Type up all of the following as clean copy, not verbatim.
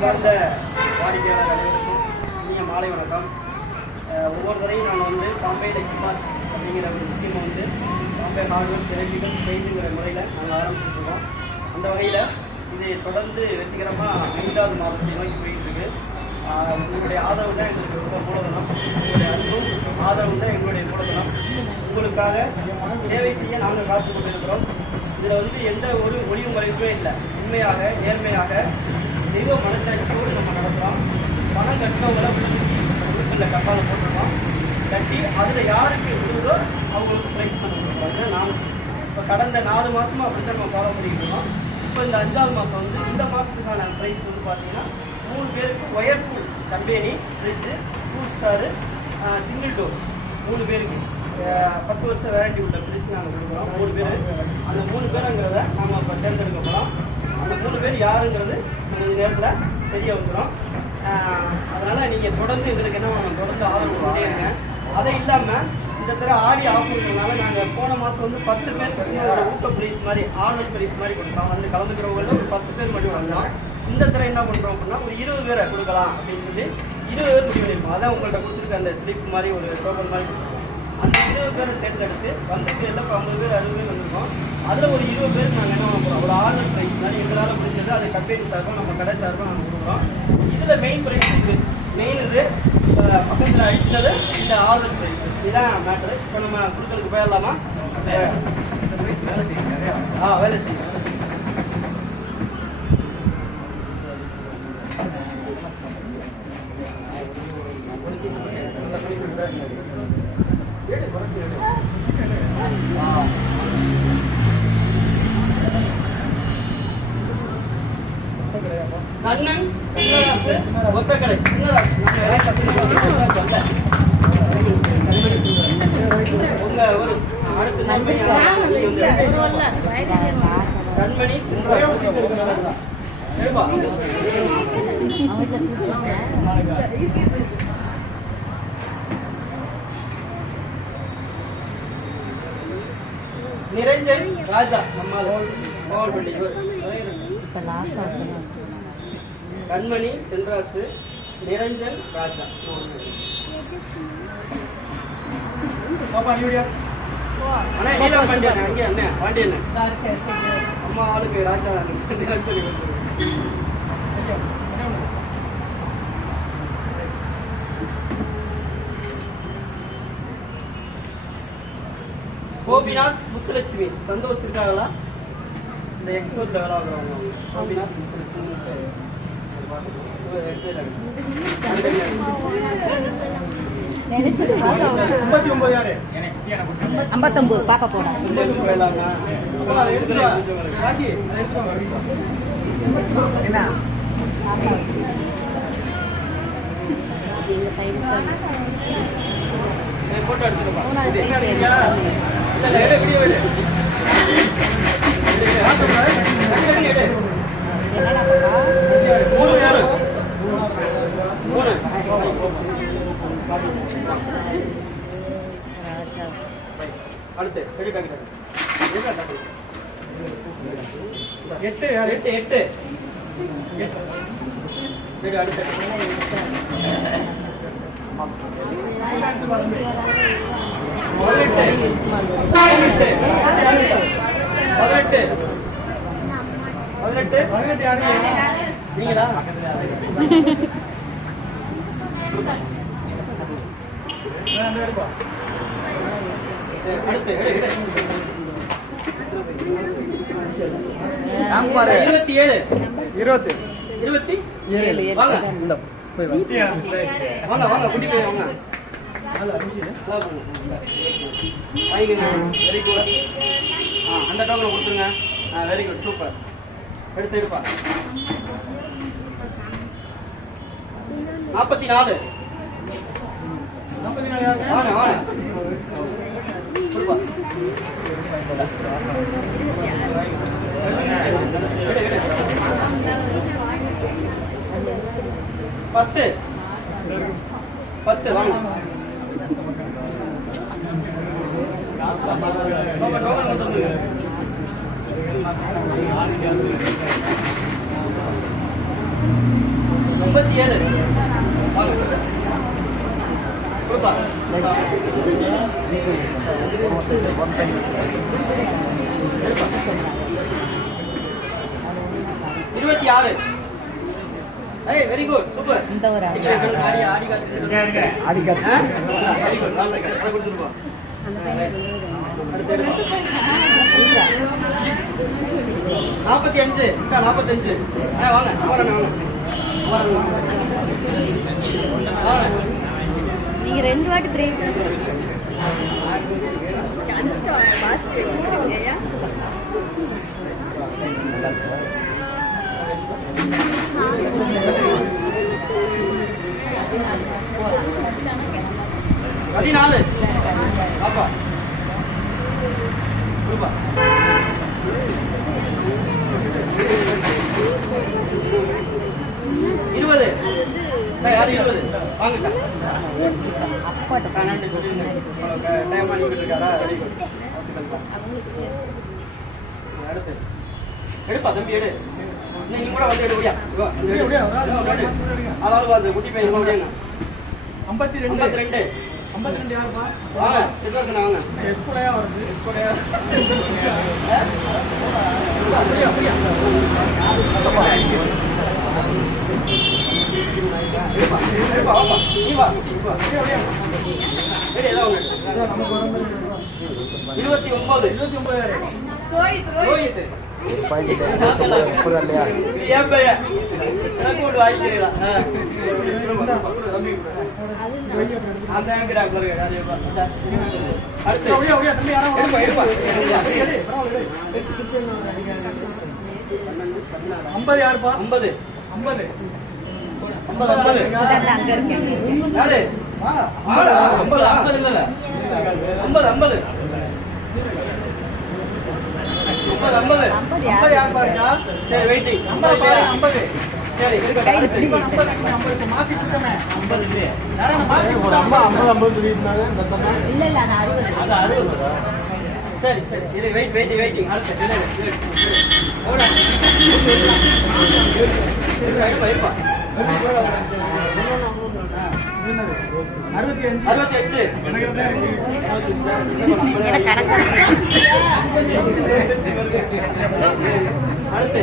அன்பார்ந்த வாடிக்கையாளர் அனைவருக்கும் இனிய மாலை வணக்கம். ஒவ்வொரு தடையும் நாங்கள் வந்து பாம்பே டெக்மார்ட் அப்படிங்கிற ஒரு ஸ்கீமை வந்து பாம்பே ஹார்ட்வேர்ஸ் எலக்ட்ரிக்கல் பெயிண்ட்டுங்கிற முறையில் நாங்கள் ஆரம்பிச்சுருக்கோம். அந்த வகையில் இது தொடர்ந்து வெற்றிகரமாக 5வது மாதத்தை நோக்கி போயிட்டு இருக்கு. உங்களுடைய ஆதரவு தான் எங்களுக்கு ரொம்ப மூலதனம், உங்களுடைய அன்பும் ஆதரவு தான் எங்களுடைய மூலதனம். உங்களுக்காக சேவை செய்ய நாங்கள் காத்து கொண்டிருக்கிறோம். இதில் வந்து எந்த ஒரு ஒளிவு மறைவுமே இல்லை. உண்மையாக நேர்மையாக தெய்வ மனச்சாட்சியோடு நம்ம நடத்துகிறோம். பணம் கட்டினவங்களை உறுப்பில் கட்டாளம் போட்டிருக்கோம். கட்டி அதில் யாருக்கு விழுதோ அவங்களுக்கு ப்ரைஸ் பண்ண கொடுக்குறாங்க. நான் இப்போ கடந்த 4 மாதமாக அப்படி தான் நம்ம ஃபாலோ பண்ணிக்கிட்டு இருக்கோம். இப்போ இந்த 5வது மாதம் வந்து இந்த மாதத்துக்கான ப்ரைஸ் வந்து பார்த்தீங்கன்னா 3 பேருக்கு Whirlpool company fridge 2 star single door 3 பேருக்கு 10 வருஷம் வேரண்டி உள்ள ஃப்ரிட்ஜ் நாங்கள் கொடுக்குறோம். 3 பேர். அந்த 3 பேருங்கிறத நாம் இப்போ தேர்ந்தெடுக்க போகிறோம். அந்த 3 பேர் யாருங்கிறது இந்த நேரத்தில் தெரிய வந்துடும். அதனால் நீங்கள் தொடர்ந்து எங்களுக்கு என்ன பண்ணணும், தொடர்ந்து ஆதரவு கொண்டே இருங்க. அதை இல்லாமல் இந்த தடவை ஆடி ஆஃபர்னால நாங்கள் போன மாதம் வந்து 10 பேருக்கு ஒரு ஊட்ட ப்ரைஸ் மாதிரி ஆர்டர் ப்ரைஸ் மாதிரி கொடுத்தோம். வந்து கலந்துக்கிறவங்கள ஒரு 10 பேர் மட்டும் வந்தோம். இந்த தடவை என்ன பண்ணுறோம் அப்படின்னா ஒரு 20 பேரை கொடுக்கலாம் அப்படின்னு சொல்லி 20 பேர் முடிவு பண்ணியிருக்கோம். அதான் உங்கள்கிட்ட கொடுத்துருக்க அந்த ஸ்லிப் மாதிரி ஒரு டோக்கன் மாதிரி கொடுத்துருக்கோம். அந்த 20 பேரை தேர்ந்தெடுத்து வந்த பேரில் இப்போ 50 பேர் 60 பேர் வந்திருக்கோம். அதில் ஒரு 20 பேருக்கு நாங்கள் என்ன பண்ண போகிறோம், ஒரு ஆர்டர் ப்ரைஸ் மாதிரி எங்களால் முடிஞ்சது அது கம்பெனி சார்பாக நம்ம கடை சார்பாக நாங்கள் கொடுக்குறோம். இதில் மெயின் ப்ரைஸ் இது மெயின் இது பக்கத்தில் அடிச்சுட்டது இந்த ஆர்டர் ப்ரைஸ். இதுதான் மேட்ரு. இப்போ நம்ம கொடுக்கறதுக்கு போயிடலாமா? வேலை செய்யுங்க. வேலை செய்யுங்க. கண்ணன் சின்னராசு ஒத்தக்கடை சின்னராசு உங்க ஒரு அடுத்த கண்மணி நிரஞ்சன் ராஜா நம்ம கண்மணி சென்றாசு நிரஞ்சன் ராஜா. அண்ணா நீலாம் பாண்டியன் அங்கே அண்ணே பாண்டியன் அம்மா ஆளுக்கு ராஜா நிரஞ்சன். கோபிநாத் முத்துலட்சுமி சந்தோஷ் இருக்காங்களா? இந்த எக்ஸ்போர்ட்ல வேலை ஆகுறவங்க கோபிநாத் முத்துலட்சுமி 59 பாப்பா போடா. என்ன போட்டோ எடுத்துருப்பா. அடுத்து 8 அடுத்து 18 யாரு நீங்களா? அடுத்து 27 வாங்க வாங்க வாங்க குட்டி போய் வாங்க. Very good. அந்த டோக்கனை கொடுத்துருங்க. Very good super. எடுத்து எடுப்பா. 44 வாங்க வாங்க கொடுப்பா. 10 வாங்க. 27 கொடுப்பா 26 ஏய் வெரி குட் சூப்பர் இந்த ஒரு ஆடி காத்து வெரி குட் நல்ல அத கொடுத்துட்டு போ அடுத்து 45 45 வாங்க வாங்க நீங்க 2 வாட்டி பிரேக் பதினாலு பாப்பா கொடுப்பா 20 யாரு 20 வாங்கக்கா அப்பா நன்றி சொல்லிருந்தேன் டைம் ஆகிட்டு இருக்காரா வெரி குட் அடுத்து எடுப்பா தம்பி எடு நீங்க கூட வந்து எடுவியா அதாவது அந்த குட்டி பையன் முடியுங்க 52 யாருப்பா வாங்க சிவாசன் வாங்க எஸ்கோடையா வருது எஸ்கோடையா யாருப்பா 50 50 அங்க இருக்கேன் யாரு 50 யார் பாருங்க சரி வெயிட்டிங் 50 பாருங்க 50 சரி மாத்தி கொடுத்தமே 50 யாரா மாத்தி போற 50 சொல்லிருந்தாங்க இல்ல இல்ல நான் 60 சரி சரி இது வெயிட்டிங் அடுத்து ஓடா வைப்பா 65 அடுத்து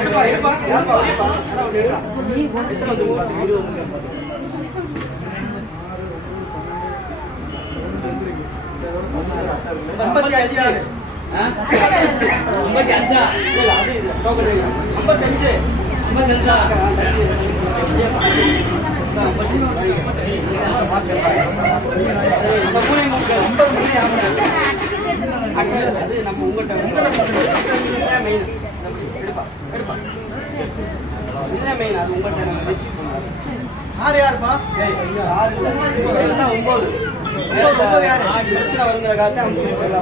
எடுப்பா யாருப்பா யாருப்பா 9 யாரு வருங்கிற காத்து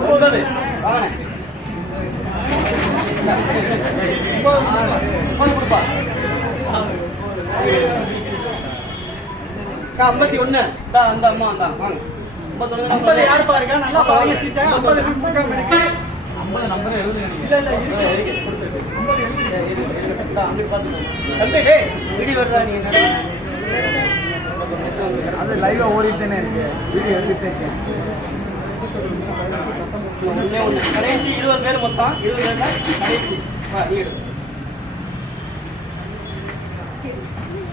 9 வாங்க 9 கொடுப்பா 51 அந்த அம்மா தான் வாங்க 51 யாரு பாருங்க நல்லா பாருங்க சீட்டை 50 கொடுக்காம இருக்கு 50 நம்பர் எழுதுங்க இல்ல இருக்கு 50 எழுதுங்க அங்க பாத்து தம்பி டேய் வீடியோ வரடா நீங்க அது லைவா ஓடிட்டேனே இருக்கு வீடியோ எடுத்துட்டே இருக்கேன் கடைசி 20 பேர் மொத்தம் 20 பேர்ல கடைசி வா நீ எடு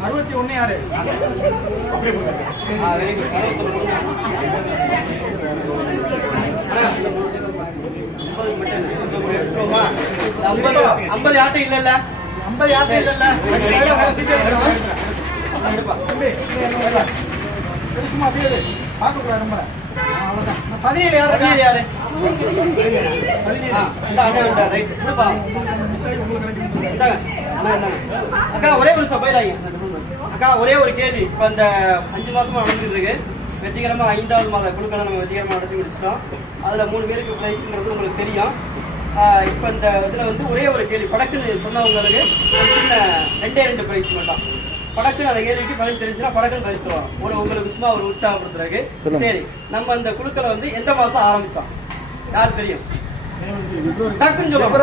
61 யாரு அப்படியே போங்க வெரி குட் 50 ஆட்டை இல்ல 50 ஆட்டை இல்ல எடுப்பா தம்பி சும்மா அப்படியே பாக்க கூடாது நம்பர அவ்வளவுதான் 17 யாரு 17 ரைட் கொடுப்பா அக்கா ஒரே ஒரு சபையிலாங்க அக்கா ஒரே ஒரு கேள்வி இப்ப இந்த 5 மாசமா நடந்துட்டு இருக்கு வெற்றிகரமா 5வது மாத குழுக்களை நம்ம வெற்றிகரமா நடத்தி முடிச்சிட்டோம் அதுல 3 பேருக்கு பிரைஸ்ங்கிறது உங்களுக்கு தெரியும் இப்ப இந்த இதுல வந்து ஒரே ஒரு கேள்வி படக்குன்னு சொன்னவங்களுக்கு சின்ன 2 பிரைஸ் மட்டும் படக்குன்னு அந்த கேள்விக்கு பதில் தெரிஞ்சுன்னா படக்குன்னு பதில் சொல்லுவோம் ஒரு உங்களுக்கு சும்மா ஒரு உற்சாகப்படுத்துறதுக்கு சரி நம்ம அந்த குழுக்களை வந்து எந்த மாசம் ஆரம்பிச்சோம் யாரு தெரியும் டக்குன்னு சொல்லுவோம்